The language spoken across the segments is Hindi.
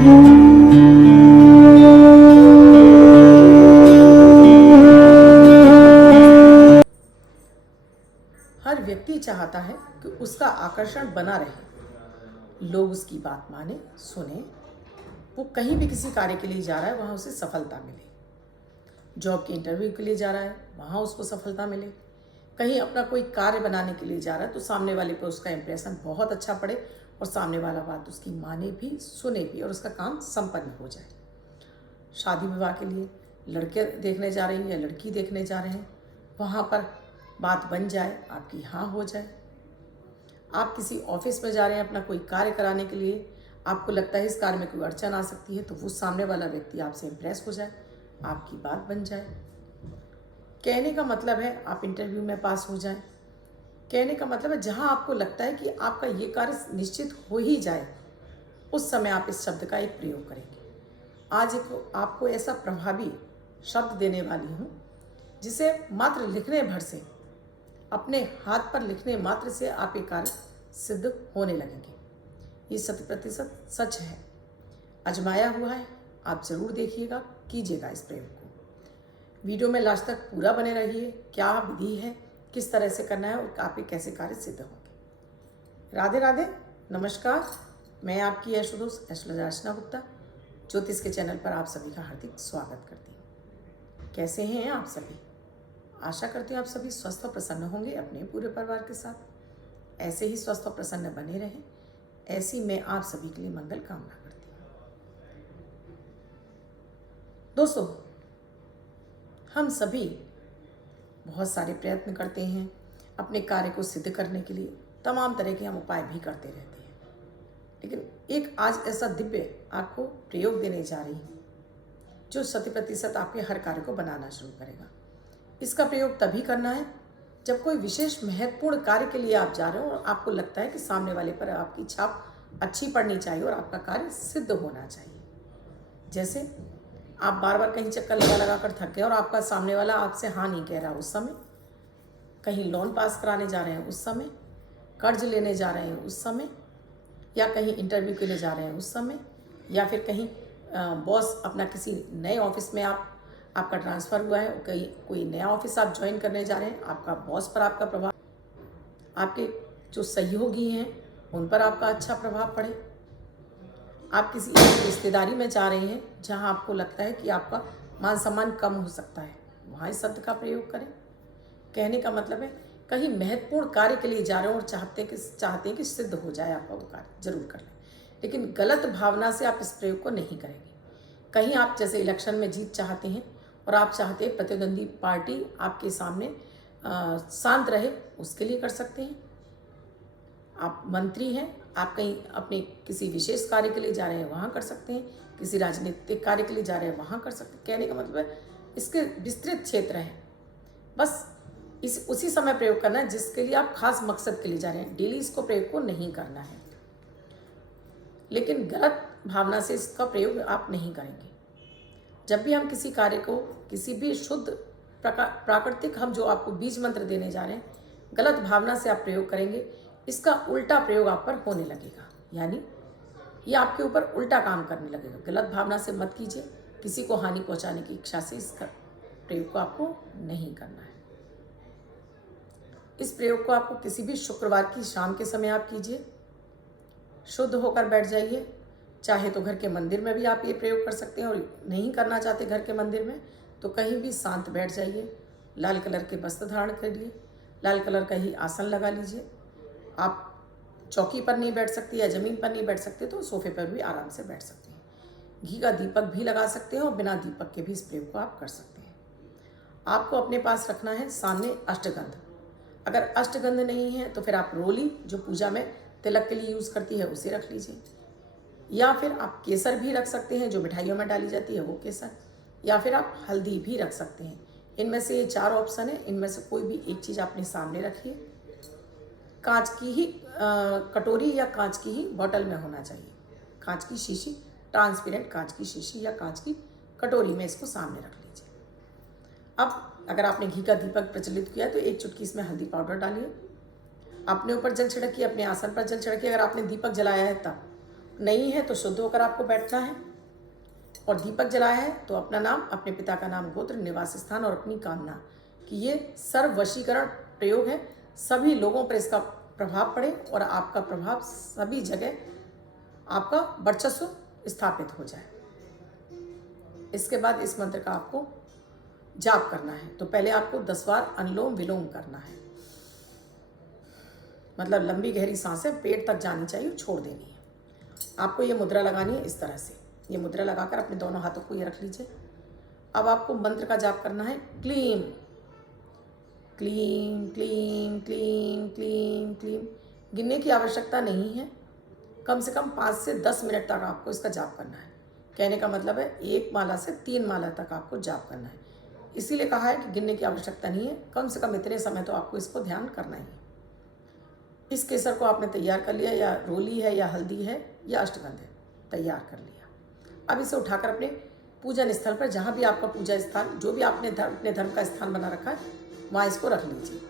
हर व्यक्ति चाहता है कि उसका आकर्षण बना रहे, लोग उसकी बात माने, सुने। वो कहीं भी किसी कार्य के लिए जा रहा है, वहाँ उसे सफलता मिले। जॉब के इंटरव्यू के लिए जा रहा है, वहाँ उसको सफलता मिले। कहीं अपना कोई कार्य बनाने के लिए जा रहा है तो सामने वाले पर उसका इंप्रेशन बहुत अच्छा पड़े और सामने वाला बात उसकी माने भी, सुने भी और उसका काम संपन्न हो जाए। शादी विवाह के लिए लड़के देखने जा रहे हैं या लड़की देखने जा रहे हैं, वहाँ पर बात बन जाए, आपकी हाँ हो जाए। आप किसी ऑफिस में जा रहे हैं अपना कोई कार्य कराने के लिए, आपको लगता है इस कार्य में कोई अड़चन आ सकती है, तो वो सामने वाला व्यक्ति आपसे इम्प्रेस हो जाए, आपकी बात बन जाए। कहने का मतलब है आप इंटरव्यू में पास हो जाएं। कहने का मतलब है जहां आपको लगता है कि आपका ये कार्य निश्चित हो ही जाए, उस समय आप इस शब्द का एक प्रयोग करेंगे। आज एक आपको ऐसा प्रभावी शब्द देने वाली हूँ जिसे मात्र लिखने भर से, अपने हाथ पर लिखने मात्र से आप ये कार्य सिद्ध होने लगेंगे। ये 100% सच है, आजमाया हुआ है। आप जरूर देखिएगा, कीजिएगा इस प्रयोग को। वीडियो में लास्ट तक पूरा बने रहिए, क्या विधि है, किस तरह से करना है और आपके कैसे कार्य सिद्ध होंगे। राधे राधे, नमस्कार। मैं आपकी यशोदोस्त एस्ट्रोलॉजर अर्चना गुप्ता ज्योतिष के चैनल पर आप सभी का हार्दिक स्वागत करती हूँ। कैसे हैं आप सभी? आशा करती हूँ आप सभी स्वस्थ और प्रसन्न होंगे अपने पूरे परिवार के साथ। ऐसे ही स्वस्थ और प्रसन्न बने रहें, ऐसी मैं आप सभी के लिए मंगल कामना करती हूँ। दोस्तों, हम सभी बहुत सारे प्रयत्न करते हैं अपने कार्य को सिद्ध करने के लिए, तमाम तरह के हम उपाय भी करते रहते हैं, लेकिन एक आज ऐसा दिव्य आपको प्रयोग देने जा रही हूँ जो 100% आपके हर कार्य को बनाना शुरू करेगा। इसका प्रयोग तभी करना है जब कोई विशेष महत्वपूर्ण कार्य के लिए आप जा रहे हो और आपको लगता है कि सामने वाले पर आपकी छाप अच्छी पड़नी चाहिए और आपका कार्य सिद्ध होना चाहिए। जैसे आप बार बार कहीं चक्कर लगा कर थक गए और आपका सामने वाला आपसे हाँ नहीं कह रहा उस समय, कहीं लोन पास कराने जा रहे हैं उस समय, कर्ज लेने जा रहे हैं उस समय, या कहीं इंटरव्यू के लिए जा रहे हैं उस समय, या फिर कहीं बॉस अपना किसी नए ऑफिस में आपका ट्रांसफ़र हुआ है, कहीं कोई नया ऑफिस आप ज्वाइन करने जा रहे हैं, आपका बॉस पर आपका प्रभाव, आपके जो सहयोगी हैं उन पर आपका अच्छा प्रभाव पड़े। आप किसी रिश्तेदारी में जा रहे हैं जहां आपको लगता है कि आपका मान सम्मान कम हो सकता है, वहाँ इस शब्द का प्रयोग करें। कहने का मतलब है कहीं महत्वपूर्ण कार्य के लिए जा रहे हो और चाहते हैं कि सिद्ध हो जाए आपका वो कार्य, जरूर कर लें, लेकिन गलत भावना से आप इस प्रयोग को नहीं करेंगे। कहीं आप जैसे इलेक्शन में जीत चाहते हैं और आप चाहते हैं प्रतिद्वंदी पार्टी आपके सामने शांत रहे, उसके लिए कर सकते हैं। आप मंत्री हैं, आप कहीं अपने किसी विशेष कार्य के लिए जा रहे हैं, वहाँ कर सकते हैं। किसी राजनीतिक कार्य के लिए जा रहे हैं, वहाँ कर सकते हैं। कहने का मतलब है इसके विस्तृत क्षेत्र है, बस उसी समय प्रयोग करना है जिसके लिए आप खास मकसद के लिए जा रहे हैं। डेली इसको प्रयोग को नहीं करना है, लेकिन गलत भावना से इसका प्रयोग आप नहीं करेंगे। जब भी हम किसी कार्य को, किसी भी शुद्ध प्राकृतिक हम जो आपको बीज मंत्र देने जा रहे हैं, गलत भावना से आप प्रयोग करेंगे, इसका उल्टा प्रयोग आप पर होने लगेगा, यानी ये आपके ऊपर उल्टा काम करने लगेगा। गलत भावना से मत कीजिए, किसी को हानि पहुंचाने की इच्छा से इसका प्रयोग को आपको नहीं करना है। इस प्रयोग को आपको किसी भी शुक्रवार की शाम के समय आप कीजिए, शुद्ध होकर बैठ जाइए। चाहे तो घर के मंदिर में भी आप ये प्रयोग कर सकते हैं, और नहीं करना चाहते घर के मंदिर में तो कहीं भी शांत बैठ जाइए। लाल कलर के वस्त्र धारण करिए, लाल कलर का ही आसन लगा लीजिए। आप चौकी पर नहीं बैठ सकते या ज़मीन पर नहीं बैठ सकते तो सोफे पर भी आराम से बैठ सकते हैं। घी का दीपक भी लगा सकते हैं और बिना दीपक के भी इस प्रयोग को आप कर सकते हैं। आपको अपने पास रखना है सामने अष्टगंध। अगर अष्टगंध नहीं है तो फिर आप रोली, जो पूजा में तिलक के लिए यूज़ करती है, उसे रख लीजिए, या फिर आप केसर भी रख सकते हैं, जो मिठाइयों में डाली जाती है वो केसर, या फिर आप हल्दी भी रख सकते हैं। इनमें से ये 4 ऑप्शन है, इनमें से कोई भी एक चीज़ अपने सामने रखिए। कांच की ही कटोरी या कांच की ही बोतल में होना चाहिए, कांच की शीशी, ट्रांसपेरेंट कांच की शीशी या कांच की कटोरी में इसको सामने रख लीजिए। अब अगर आपने घी का दीपक प्रज्वलित किया तो 1 चुटकी इसमें हल्दी पाउडर डालिए। अपने ऊपर जल छिड़किए, अपने आसन पर जल छिड़किए अगर आपने दीपक जलाया है तब, नहीं है तो शुद्ध होकर आपको बैठना है। और दीपक जलाया है तो अपना नाम, अपने पिता का नाम, गोत्र, निवास स्थान और अपनी कामना कि ये सर्व वशीकरण प्रयोग है, सभी लोगों पर इसका प्रभाव पड़े और आपका प्रभाव सभी जगह, आपका वर्चस्व स्थापित हो जाए। इसके बाद इस मंत्र का आपको जाप करना है। तो पहले आपको 10 बार अनुलोम विलोम करना है, मतलब लंबी गहरी सांसें पेट तक जानी चाहिए, छोड़ देनी है। आपको ये मुद्रा लगानी है इस तरह से। ये मुद्रा लगाकर अपने दोनों हाथों को ये रख लीजिए। अब आपको मंत्र का जाप करना है, क्लीम क्लीम क्लीम क्लीम क्लीम क्लीम। गिनने की आवश्यकता नहीं है, कम से कम 5 से 10 मिनट तक आपको इसका जाप करना है। कहने का मतलब है 1 माला से 3 माला तक आपको जाप करना है। इसीलिए कहा है कि गिनने की आवश्यकता नहीं है, कम से कम इतने समय तो आपको इसको ध्यान करना ही है। इस केसर को आपने तैयार कर लिया, या रोली है या हल्दी है या अष्टगंध है, तैयार कर लिया। अब इसे उठाकर अपने पूजन स्थल पर, जहाँ भी आपका पूजा स्थान, जो भी आपने अपने धर्म का स्थान बना रखा है, वहाँ इसको रख लीजिए।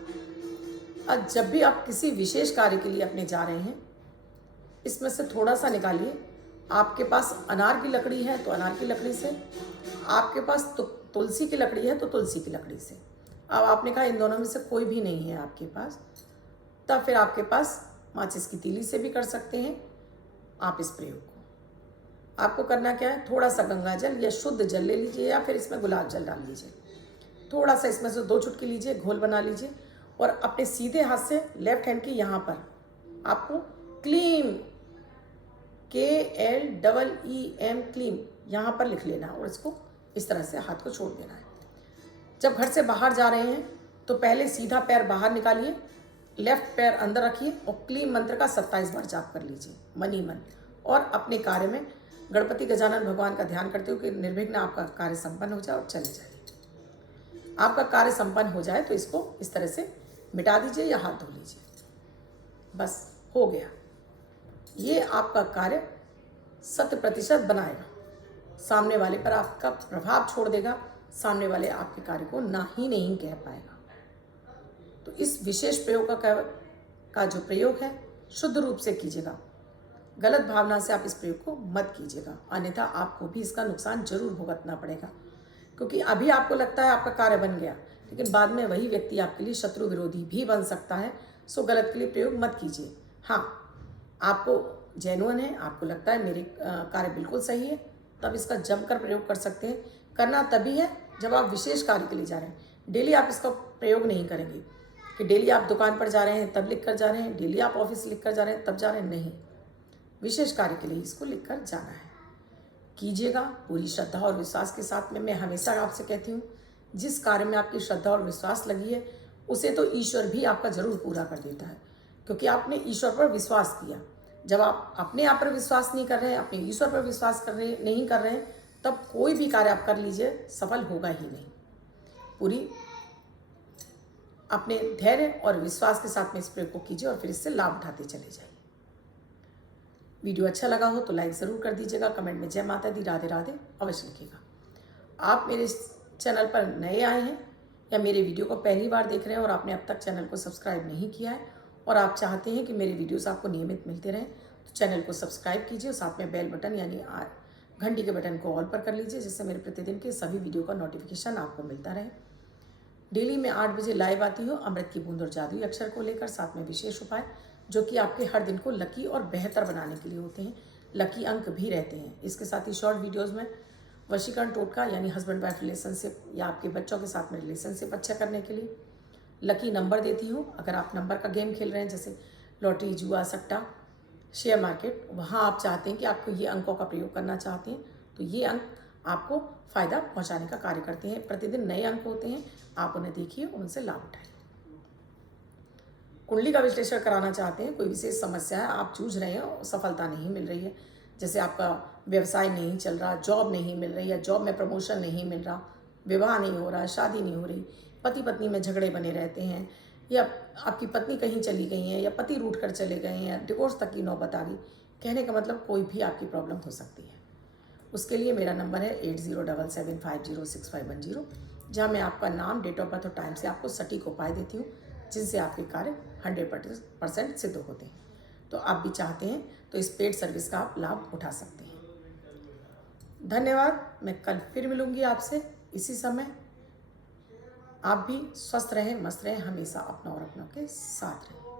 अब जब भी आप किसी विशेष कार्य के लिए अपने जा रहे हैं, इसमें से थोड़ा सा निकालिए। आपके पास अनार की लकड़ी है तो अनार की लकड़ी से, आपके पास तुलसी की लकड़ी है तो तुलसी की लकड़ी से। अब आपने कहा इन दोनों में से कोई भी नहीं है आपके पास, तब फिर आपके पास माचिस की तीली से भी कर सकते हैं आप इस प्रयोग को। आपको करना क्या है, थोड़ा सा गंगा जल या शुद्ध जल ले लीजिए, या फिर इसमें गुलाब जल डाल लीजिए। थोड़ा सा इसमें से 2 चुटकी लीजिए, घोल बना लीजिए, और अपने सीधे हाथ से लेफ्ट हैंड की यहाँ पर आपको क्लीम, KLEEM क्लीम यहाँ पर लिख लेना, और इसको इस तरह से हाथ को छोड़ देना है। जब घर से बाहर जा रहे हैं तो पहले सीधा पैर बाहर निकालिए, लेफ्ट पैर अंदर रखिए और क्लीम मंत्र का 27 बार जाप कर लीजिए मन ही मन। और अपने कार्य में गणपति गजानन भगवान का ध्यान करते हो कि निर्विघ्न आपका कार्य संपन्न हो जाए और चले जाए। आपका कार्य संपन्न हो जाए तो इसको इस तरह से मिटा दीजिए या हाथ धो लीजिए, बस हो गया। ये आपका कार्य 100% बनाएगा, सामने वाले पर आपका प्रभाव छोड़ देगा, सामने वाले आपके कार्य को ना ही नहीं कह पाएगा। तो इस विशेष प्रयोग का जो प्रयोग है, शुद्ध रूप से कीजिएगा, गलत भावना से आप इस प्रयोग को मत कीजिएगा, अन्यथा आपको भी इसका नुकसान जरूर भुगतना पड़ेगा। क्योंकि अभी आपको लगता है आपका कार्य बन गया, लेकिन बाद में वही व्यक्ति आपके लिए शत्रु विरोधी भी बन सकता है। सो गलत के लिए प्रयोग मत कीजिए। हाँ, आपको जेन्युइन है, आपको लगता है मेरे कार्य बिल्कुल सही है, तब इसका जमकर प्रयोग कर सकते हैं। करना तभी है जब आप विशेष कार्य के लिए जा रहे हैं। डेली आप इसका प्रयोग नहीं करेंगे कि डेली आप दुकान पर जा रहे हैं तब लिख कर जा रहे हैं, डेली आप ऑफिस लिख कर जा रहे हैं तब जा रहे हैं, नहीं। विशेष कार्य के लिए इसको लिख कर जाना है। कीजिएगा पूरी श्रद्धा और विश्वास के साथ में। मैं हमेशा आपसे कहती हूँ, जिस कार्य में आपकी श्रद्धा और विश्वास लगी है उसे तो ईश्वर भी आपका जरूर पूरा कर देता है, क्योंकि आपने ईश्वर पर विश्वास किया। जब आप अपने आप पर विश्वास नहीं कर रहे हैं, अपने ईश्वर पर विश्वास नहीं कर रहे हैं, तब कोई भी कार्य आप कर लीजिए सफल होगा ही नहीं। पूरी अपने धैर्य और विश्वास के साथ में इस प्रयोग को कीजिए और फिर इससे लाभ उठाते चले जाइए। वीडियो अच्छा लगा हो तो लाइक ज़रूर कर दीजिएगा, कमेंट में जय माता दी, राधे राधे अवश्य लिखिएगा। आप मेरे चैनल पर नए आए हैं या मेरे वीडियो को पहली बार देख रहे हैं और आपने अब तक चैनल को सब्सक्राइब नहीं किया है और आप चाहते हैं कि मेरे वीडियोस आपको नियमित मिलते रहें, तो चैनल को सब्सक्राइब कीजिए और साथ में बेल बटन यानी घंटी के बटन को ऑल पर कर लीजिए, जिससे मेरे प्रतिदिन के सभी वीडियो का नोटिफिकेशन आपको मिलता रहे। डेली मैं 8 बजे लाइव आती हूँ अमृत की बूंद और जादुई अक्षर को लेकर, साथ में विशेष उपाय जो कि आपके हर दिन को लकी और बेहतर बनाने के लिए होते हैं। लकी अंक भी रहते हैं। इसके साथ ही शॉर्ट वीडियोज़ में वशीकरण टोटका यानी हस्बैंड वाइफ रिलेशनशिप या आपके बच्चों के साथ में रिलेशनशिप अच्छा करने के लिए लकी नंबर देती हूँ। अगर आप नंबर का गेम खेल रहे हैं, जैसे लॉटरी, जुआ, सट्टा, शेयर मार्केट, वहाँ आप चाहते हैं कि आपको ये अंकों का प्रयोग करना चाहते हैं, तो ये अंक आपको फ़ायदा पहुँचाने का कार्य करते हैं। प्रतिदिन नए अंक होते हैं, आप उन्हें देखिए, उनसे लाभ उठाइए। कुंडली का विश्लेषण कराना चाहते हैं, कोई विशेष समस्या है, आप जूझ रहे हैं और सफलता नहीं मिल रही है, जैसे आपका व्यवसाय नहीं चल रहा, जॉब नहीं मिल रही है, जॉब में प्रमोशन नहीं मिल रहा, विवाह नहीं हो रहा, शादी नहीं हो रही, पति पत्नी में झगड़े बने रहते हैं, या आपकी पत्नी कहीं चली गई हैं, या पति रूठ कर चले गए हैं, या डिवोर्स तक की नौबत आ गई। कहने का मतलब कोई भी आपकी प्रॉब्लम हो सकती है। उसके लिए मेरा नंबर है 8077506510, जहाँ मैं आपका नाम, डेट ऑफ बर्थ और टाइम से आपको सटीक उपाय देती हूँ, जिनसे आपके कार्य 100% सिद्ध होते हैं। तो आप भी चाहते हैं तो इस पेड सर्विस का आप लाभ उठा सकते हैं। धन्यवाद। मैं कल फिर मिलूंगी आपसे इसी समय। आप भी स्वस्थ रहें, मस्त रहें, हमेशा अपनों और अपनों के साथ रहें।